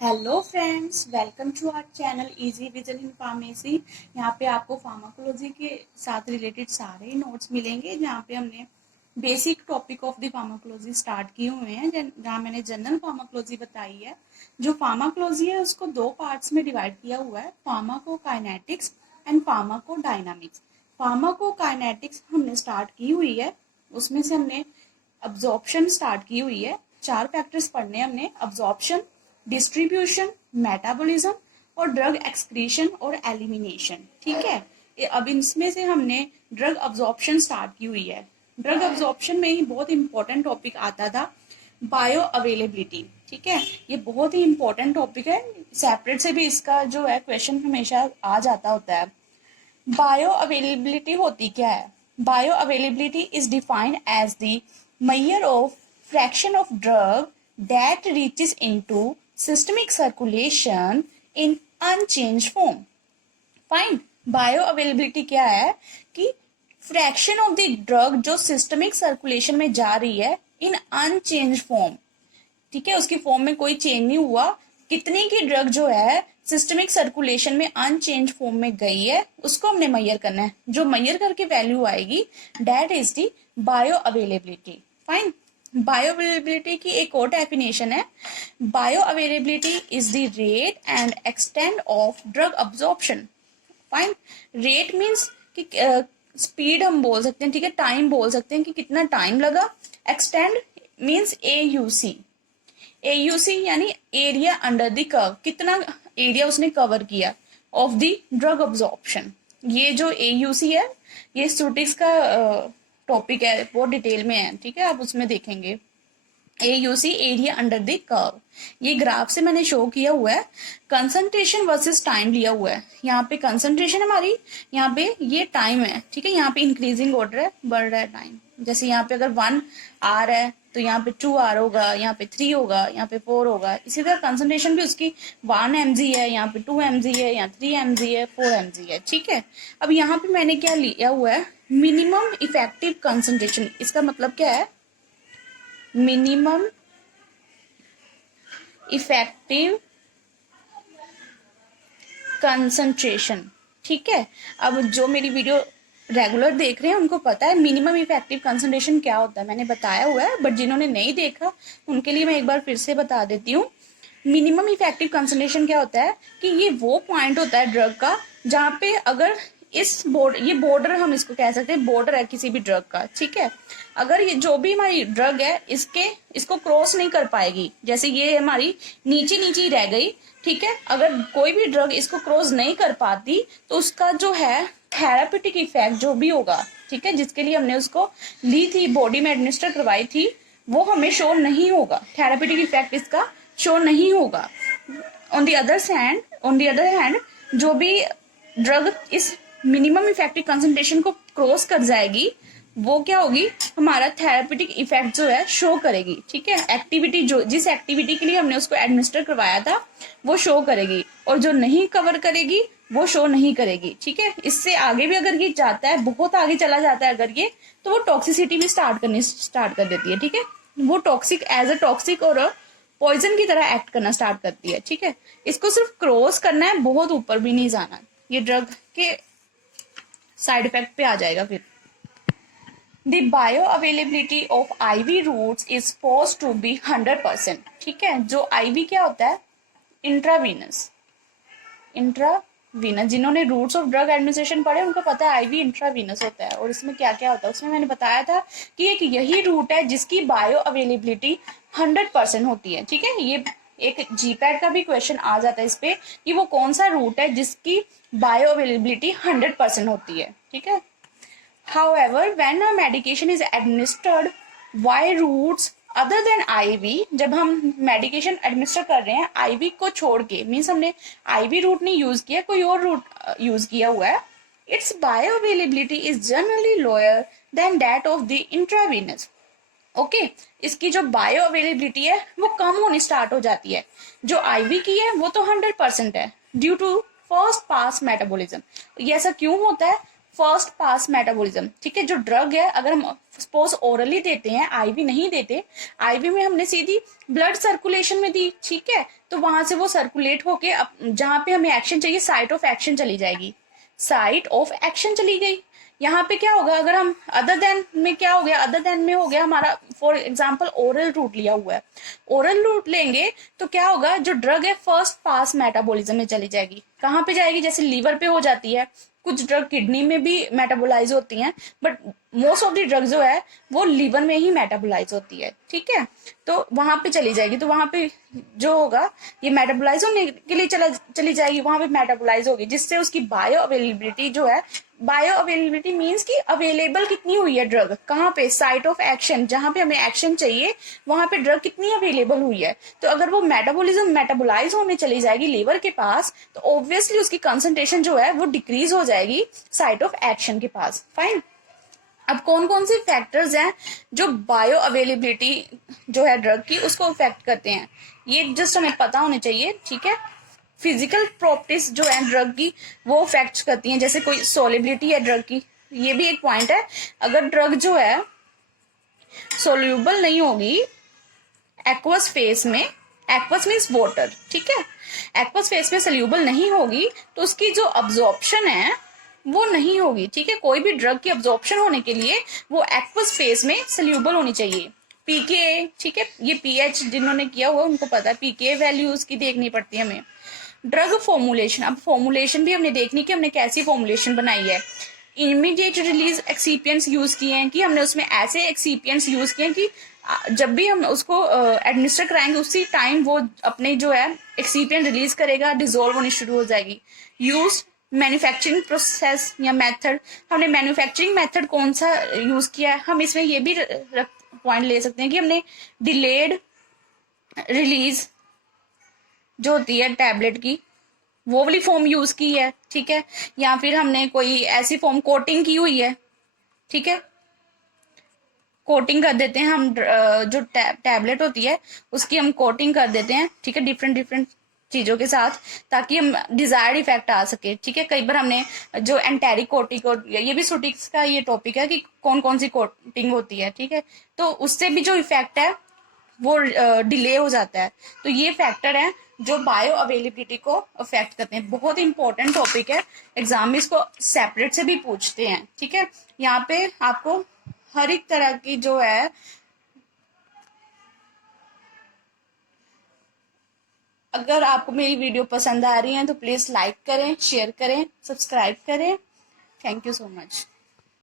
Hello friends, welcome to our channel easy vision in pharmacy. यहाँ पे आपको pharmacology के साथ रिलेटेड सारे नोट्स मिलेंगे, जहाँ पे हमने basic topic of the pharmacology start किए हुए हैं, जहाँ मैंने जनरल फार्माकोलॉजी बताई है। जो फार्माकोलॉजी है उसको दो पार्ट्स में डिवाइड किया हुआ है, फार्माकोकाइनेटिक्स एंड फार्माकोडायनामिक्स। फार्माकोकाइनेटिक्स हमने स्टार्ट की हुई है, उसमें से हमने अब्जॉर्प्शन स्टार्ट की हुई है। चार फैक्टर्स पढ़ने हमने: अब्जॉर्प्शन, डिस्ट्रीब्यूशन, मेटाबॉलिज्म और ड्रग एक्सक्रीशन और एलिमिनेशन। ठीक है, अब इसमें से हमने ड्रग अब्जॉर्प्शन स्टार्ट की हुई है। ड्रग अब्जॉर्प्शन में ही बहुत इंपॉर्टेंट टॉपिक आता था, बायो अवेलेबिलिटी। ठीक है, ये बहुत ही इंपॉर्टेंट टॉपिक है, सेपरेट से भी इसका जो है क्वेश्चन हमेशा आ जाता होता है। बायो अवेलेबिलिटी होती क्या है? Bio availability is defined as the measure of fraction of drug that reaches into systemic circulation in unchanged form. Fine, bio availability क्या है कि फ्रैक्शन ऑफ द ड्रग जो सिस्टमिक सर्कुलेशन में जा रही है इन अनचेंज फॉर्म। ठीक है, उसकी फॉर्म में कोई चेंज नहीं हुआ, कितनी की ड्रग जो है सिस्टमिक सर्कुलेशन में अनचेंज फॉर्म में गई है, उसको हमने मैयर करना है। जो मैयर करके वैल्यू आएगी that is the bio availability. Fine, bio availability की एक और डेफिनेशन है, bio availability is the rate and extent of drug absorption. Fine, rate means कि स्पीड हम बोल सकते हैं, ठीक है, टाइम बोल सकते हैं कि कितना टाइम लगा। एक्सटेंड मीन्स AUC, AUC यानी एरिया अंडर द कर्व, कितना एरिया उसने कवर किया ऑफ द ड्रग अब्जॉर्प्शन। ये जो AUC है ये स्टैटिस्टिक्स का टॉपिक है, बहुत डिटेल में है। ठीक है, आप उसमें देखेंगे AUC area under the curve. ये ग्राफ से मैंने शो किया हुआ है, कंसंट्रेशन वर्सेस टाइम लिया हुआ है। यहाँ पे कंसंट्रेशन हमारी, यहाँ पे ये टाइम है। ठीक है, यहाँ पे इंक्रीजिंग ऑर्डर है, बढ़ रहा है टाइम। जैसे यहाँ पे अगर 1 आर है तो यहाँ पे 2 आर होगा, यहाँ पे 3 होगा, यहाँ पे 4 होगा। इसी तरह कंसंट्रेशन भी उसकी 1 mg है, यहाँ पे 2 mg है, यहाँ 3 mg है, 4 mg है। ठीक है, अब यहाँ पे मैंने क्या लिया हुआ है, मिनिमम इफेक्टिव कंसंट्रेशन। इसका मतलब क्या है? Minimum effective concentration. ठीक है, अब जो मेरी वीडियो रेगुलर देख रहे हैं उनको पता है मिनिमम इफेक्टिव कंसंट्रेशन क्या होता है, मैंने बताया हुआ है, बट जिन्होंने नहीं देखा उनके लिए मैं एक बार फिर से बता देती हूँ। मिनिमम इफेक्टिव कंसंट्रेशन क्या होता है कि ये वो पॉइंट होता है ड्रग का जहाँ पे अगर इस ये बॉर्डर हम इसको कह सकते हैं, बॉर्डर है किसी भी ड्रग का। ठीक है, अगर ये जो भी हमारी ड्रग है इसको क्रॉस नहीं कर पाएगी, जैसे ये हमारी नीचे नीचे ही रह गई। ठीक है, अगर कोई भी ड्रग इसको क्रॉस नहीं कर पाती तो उसका जो है थेरापेटिक इफेक्ट जो भी होगा, ठीक है, जिसके लिए हमने उसको ली थी, बॉडी में एडमिनिस्टर करवाई थी, वो हमें शो नहीं होगा। थेरापेटिक इफेक्ट इसका शो नहीं होगा। ऑन द अदर हैंड जो भी ड्रग इस मिनिमम इफेक्टिव कंसंट्रेशन को क्रॉस कर जाएगी वो क्या होगी, हमारा थेरापेटिक इफेक्ट जो है शो करेगी। ठीक है, एक्टिविटी जो जिस एक्टिविटी के लिए हमने उसको एडमिनिस्टर करवाया था वो शो करेगी, और जो नहीं कवर करेगी वो शो नहीं करेगी। ठीक है, इससे आगे भी अगर ये जाता है, बहुत आगे चला जाता है अगर ये, तो वो टॉक्सिसिटी भी स्टार्ट कर देती है। ठीक है, वो टॉक्सिक एज अ टॉक्सिक और पॉइजन की तरह एक्ट करना स्टार्ट करती है। ठीक है, इसको सिर्फ क्रॉस करना है, बहुत ऊपर भी नहीं जाना, ये ड्रग के साइड इफेक्ट पे आ जाएगा फिर। The bioavailability of IV routes is supposed to be 100%। ठीक है, जो IV क्या होता है? इंट्रावीनस। जिन्होंने रूट्स ऑफ ड्रग एडमिनिस्ट्रेशन पढ़े उनको पता है IV इंट्रावीनस होता है। और इसमें क्या क्या होता है उसमें मैंने बताया था कि एक यही रूट है जिसकी बायो अवेलेबिलिटी 100% होती है। ठीक है, ये एक GPAT का भी क्वेश्चन आ जाता है इस पे कि वो कौन सा रूट है जिसकी बायो अवेलेबिलिटी 100% होती है। ठीक है, however when a medication is administered by routes other than IV, जब हम मेडिकेशन एडमिनिस्टर कर रहे हैं IV को छोड़ के, मीन्स हमने IV रूट नहीं यूज किया, कोई और रूट यूज किया हुआ है, its bioavailability is generally lower than that of the intravenous। Okay, इसकी जो बायो अवेलेबिलिटी है वो कम होनी स्टार्ट हो जाती है। जो IV की है वो तो 100% है due to first pass metabolism. ये ऐसा क्यों होता है? फर्स्ट पास मेटाबॉलिज्म, ठीक है। जो ड्रग है अगर हम सपोज ओरली देते हैं, आईवी नहीं देते, आईवी में हमने सीधी ब्लड सर्कुलेशन में दी, ठीक है, तो वहां से वो सर्कुलेट होके जहां पे हमें एक्शन चाहिए साइट ऑफ एक्शन चली जाएगी, साइट ऑफ एक्शन चली गई। यहाँ पे क्या होगा, अगर हम अदर देन में क्या हो गया, अदर देन में हो गया हमारा फॉर एग्जांपल ओरल रूट लिया हुआ है, ओरल रूट लेंगे तो क्या होगा, जो ड्रग है फर्स्ट पास मेटाबॉलिज्म में चली जाएगी। कहाँ पे जाएगी, जैसे लीवर पे हो जाती है, कुछ ड्रग किडनी में भी मेटाबोलाइज होती हैं, but most of the drug जो है वो लीवर में ही मेटाबोलाइज होती है, ठीक है, तो वहां पे चली जाएगी। तो वहां पे जो होगा ये मेटाबोलाइज होने के लिए चली जाएगी, वहां पे मेटाबोलाइज होगी, जिससे उसकी बायो अवेलेबिलिटी जो है, बायो अवेलेबिलिटी मीन्स कि अवेलेबल कितनी हुई है ड्रग, कहाँ पे, साइट ऑफ एक्शन, जहां पे हमें एक्शन चाहिए वहां पे ड्रग कितनी अवेलेबल हुई है। तो अगर वो मेटाबॉलिज्म मेटाबोलाइज होने चली जाएगी लीवर के पास, तो ऑब्वियसली उसकी कंसंट्रेशन जो है वो डिक्रीज हो जाएगी साइट ऑफ एक्शन के पास। फाइन। अब कौन कौन से फैक्टर्स हैं जो बायो अवेलेबिलिटी जो है ड्रग की उसको इफेक्ट करते हैं, ये जस्ट हमें पता होने चाहिए, ठीक है। फिजिकल प्रॉपर्टीज जो है ड्रग की वो इफेक्ट करती हैं, जैसे कोई सोलिबिलिटी है ड्रग की, ये भी एक पॉइंट है। अगर ड्रग जो है सोल्यूबल नहीं होगी एक्वस फेस में, एक्वस मीन्स वाटर, ठीक है, एक्वस फेस में सोल्यूबल नहीं होगी तो उसकी जो अब्जॉर्प्शन है वो नहीं होगी, ठीक है। कोई भी ड्रग की अब्जॉर्प्शन होने के लिए वो एक्वस फेस में सोल्यूबल होनी चाहिए। पीके, ठीक है, ये पीएच जिन्होंने किया हुआ उनको पता है, पीके वैल्यू उसकी देखनी पड़ती है हमें। ड्रग फॉर्मुलेशन, अब फॉर्मुलेशन भी हमने देखनी कि हमने कैसी फॉर्मुलेशन बनाई है। इमीडिएट रिलीज एक्सीपियंट्स यूज किए हैं कि हमने उसमें ऐसे एक्सीपियंट्स यूज किए हैं कि जब भी हम उसको एडमिनिस्टर कराएंगे उसी टाइम वो अपने जो है एक्सीपियंट रिलीज करेगा, डिजोल्व होनी शुरू हो जाएगी। यूज मैन्युफैक्चरिंग प्रोसेस या मेथड, हमने मैन्युफैक्चरिंग मेथड कौन सा यूज किया है, हम इसमें ये भी पॉइंट ले सकते हैं कि हमने डिलेड रिलीज जो होती है टैबलेट की वो वाली फॉर्म यूज की है, ठीक है, या फिर हमने कोई ऐसी फॉर्म कोटिंग की हुई है, ठीक है, कोटिंग कर देते हैं हम, जो टैबलेट होती है उसकी हम कोटिंग कर देते हैं, ठीक है, डिफरेंट डिफरेंट चीजों के साथ, ताकि हम डिजायर्ड इफेक्ट आ सके, ठीक है। कई बार हमने जो एंटेरिक कोटिंग, और ये भी सुटिक्स का ये टॉपिक है कि कौन कौन सी कोटिंग होती है, ठीक है, तो उससे भी जो इफेक्ट है वो डिले हो जाता है। तो ये फैक्टर है जो बायो अवेलेबिलिटी को अफेक्ट करते हैं। बहुत इंपॉर्टेंट टॉपिक है, एग्जाम में इसको सेपरेट से भी पूछते हैं, ठीक है। यहाँ पे आपको हर एक तरह की जो है, अगर आपको मेरी वीडियो पसंद आ रही है तो प्लीज लाइक करें, शेयर करें, सब्सक्राइब करें। Thank you so much.